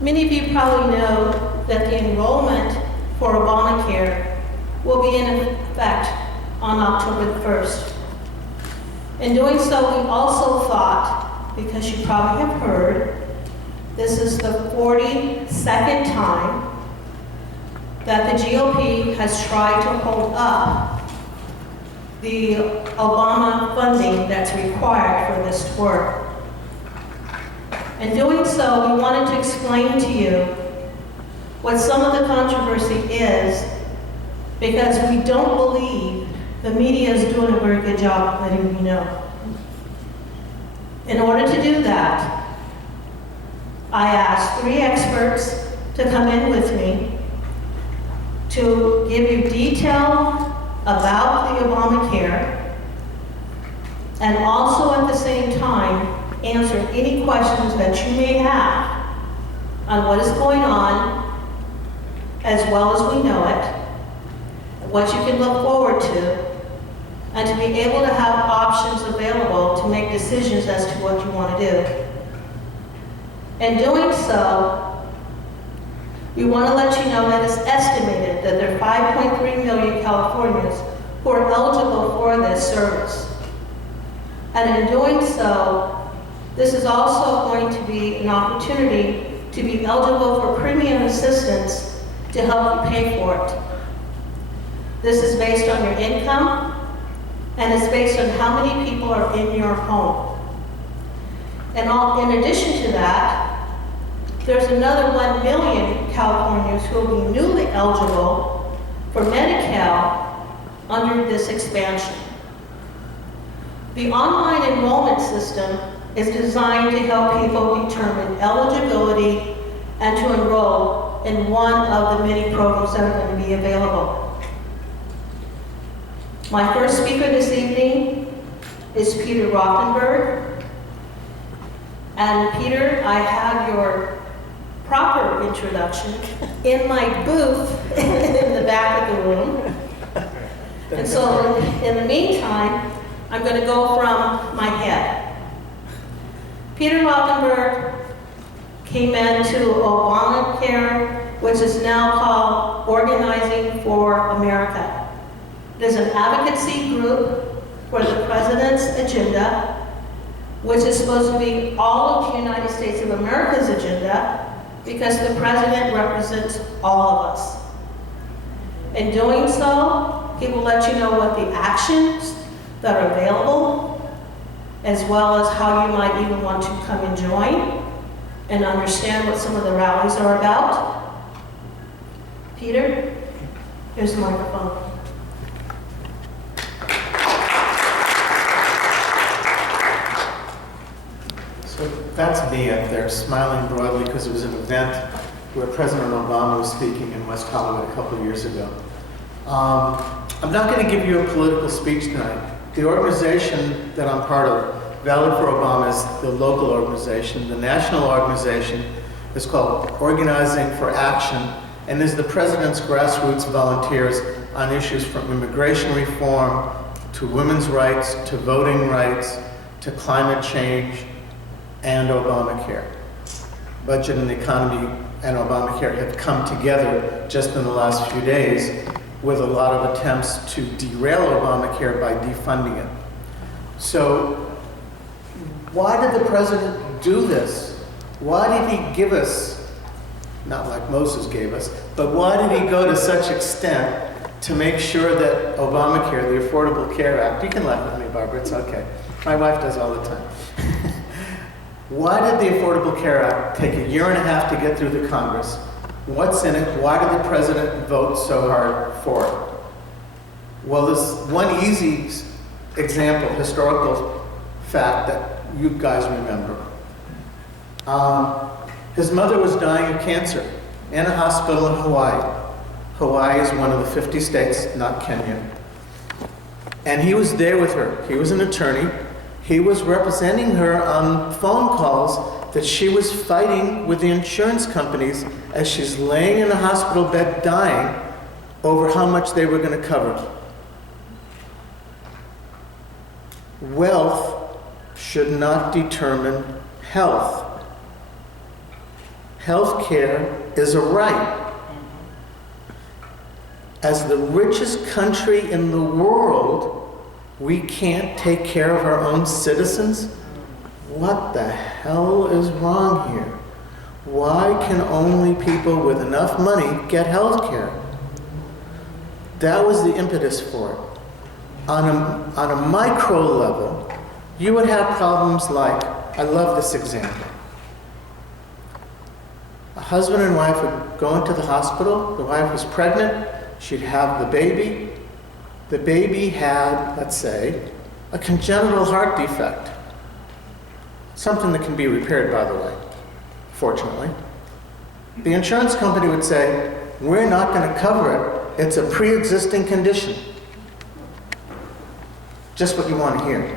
Many of you probably know that the enrollment for Obamacare will be in effect on October the 1st. In doing so, we also thought, because you probably have heard, this is the 42nd time that the GOP has tried to hold up the Obama funding that's required for this to work. In doing so, we wanted to explain to you what some of the controversy is, because we don't believe the media is doing a very good job of letting you know. In order to do that, I asked 3 experts to come in with me to give you detail about the Obamacare, and also at the same time answer any questions that you may have on what is going on, as well as we know it, what you can look forward to, and to be able to have options available to make decisions as to what you want to do. In doing so, we want to let you know that it's estimated that there are 5.3 million Californians who are eligible for this service. And in doing so, this is also going to be an opportunity to be eligible for premium assistance to help you pay for it. This is based on your income, and it's based on how many people are in your home. And in addition to that, there's another 1 million Californians who will be newly eligible for Medi-Cal under this expansion. The online enrollment system is designed to help people determine eligibility and to enroll in one of the many programs that are going to be available. My first speaker this evening is Peter Rothenberg. And Peter, I have your proper introduction in my booth in the back of the room. And so in the meantime, I'm going to go from my head. Peter Rothenberg came into Obamacare, which is now called Organizing for America. It is an advocacy group for the President's agenda, which is supposed to be all of the United States of America's agenda, because the President represents all of us. In doing so, he will let you know what the actions that are available, as well as how you might even want to come and join and understand what some of the rallies are about. Peter, here's the microphone. So that's me up there, smiling broadly, because it was an event where President Obama was speaking in West Hollywood a couple of years ago. I'm not going to give you a political speech tonight. The organization that I'm part of, Valid for Obama, is the local organization. The national organization is called Organizing for Action, and is the President's grassroots volunteers on issues from immigration reform to women's rights to voting rights to climate change and Obamacare. Budget and economy and Obamacare have come together just in the last few days with a lot of attempts to derail Obamacare by defunding it. So why did the President do this? Why did he give us, not like Moses gave us, but why did he go to such extent to make sure that Obamacare, the Affordable Care Act, you can laugh at me, Barbara, it's okay. My wife does all the time. Why did the Affordable Care Act take 1.5 years to get through the Congress? What's in it? Why did the President vote so hard for it? Well, there's one easy example, historical fact that you guys remember. His mother was dying of cancer in a hospital in Hawaii. Hawaii is one of the 50 states, not Kenya. And he was there with her. He was an attorney. He was representing her on phone calls that she was fighting with the insurance companies as she's laying in a hospital bed dying over how much they were going to cover. Wealth should not determine health. Health care is a right. As the richest country in the world, we can't take care of our own citizens? What the hell is wrong here? Why can only people with enough money get health care? That was the impetus for it. On a micro level, you would have problems like, I love this example. A husband and wife would go into the hospital, the wife was pregnant, she'd have the baby. The baby had, let's say, a congenital heart defect. Something that can be repaired, by the way, fortunately. The insurance company would say, we're not going to cover it. It's a pre-existing condition. Just what you want to hear.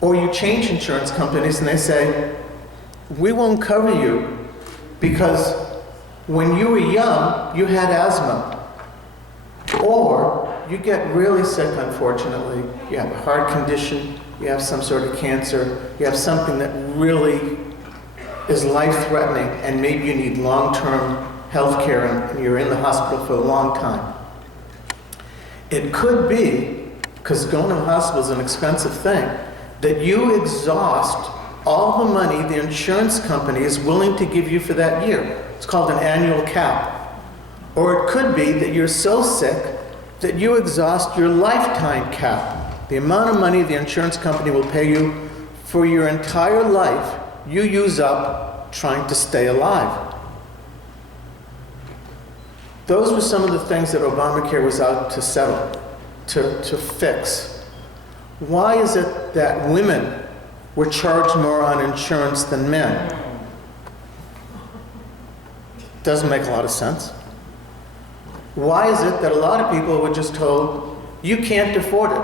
Or you change insurance companies and they say, we won't cover you because when you were young, you had asthma. Or you get really sick, unfortunately. You have a heart condition, you have some sort of cancer, you have something that really is life-threatening, and maybe you need long-term health care and you're in the hospital for a long time. It could be, because going to the hospital is an expensive thing, that you exhaust all the money the insurance company is willing to give you for that year. It's called an annual cap. Or it could be that you're so sick that you exhaust your lifetime cap. The amount of money the insurance company will pay you for your entire life, you use up trying to stay alive. Those were some of the things that Obamacare was out to settle, to fix. Why is it that women were charged more on insurance than men? Doesn't make a lot of sense. Why is it that a lot of people were just told, you can't afford it.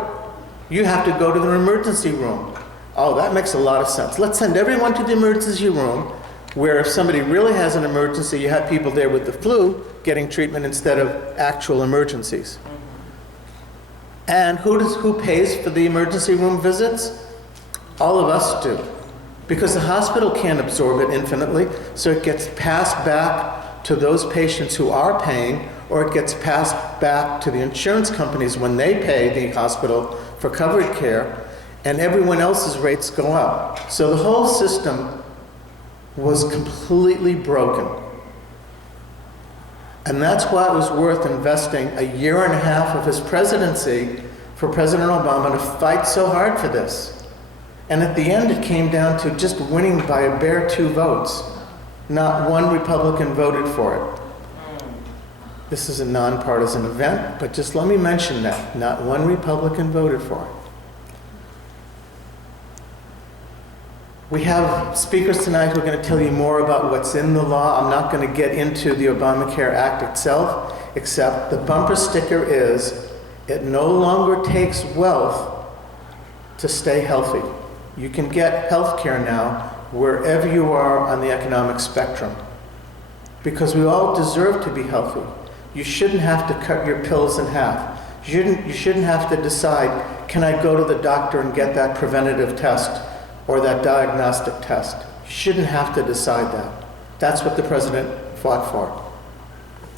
You have to go to the emergency room. Oh, that makes a lot of sense. Let's send everyone to the emergency room, where if somebody really has an emergency, you have people there with the flu getting treatment instead of actual emergencies. And who pays for the emergency room visits? All of us do. Because the hospital can't absorb it infinitely, so it gets passed back to those patients who are paying, or it gets passed back to the insurance companies when they pay the hospital for covered care, and everyone else's rates go up. So the whole system was completely broken. And that's why it was worth investing a year and a half of his presidency for President Obama to fight so hard for this. And at the end, it came down to just winning by a bare 2 votes. Not one Republican voted for it. This is a nonpartisan event, but just let me mention that. Not one Republican voted for it. We have speakers tonight who are going to tell you more about what's in the law. I'm not going to get into the Obamacare Act itself, except the bumper sticker is, it no longer takes wealth to stay healthy. You can get health care now wherever you are on the economic spectrum, because we all deserve to be healthy. You shouldn't have to cut your pills in half. You shouldn't have to decide, can I go to the doctor and get that preventative test or that diagnostic test? You shouldn't have to decide that. That's what the president fought for.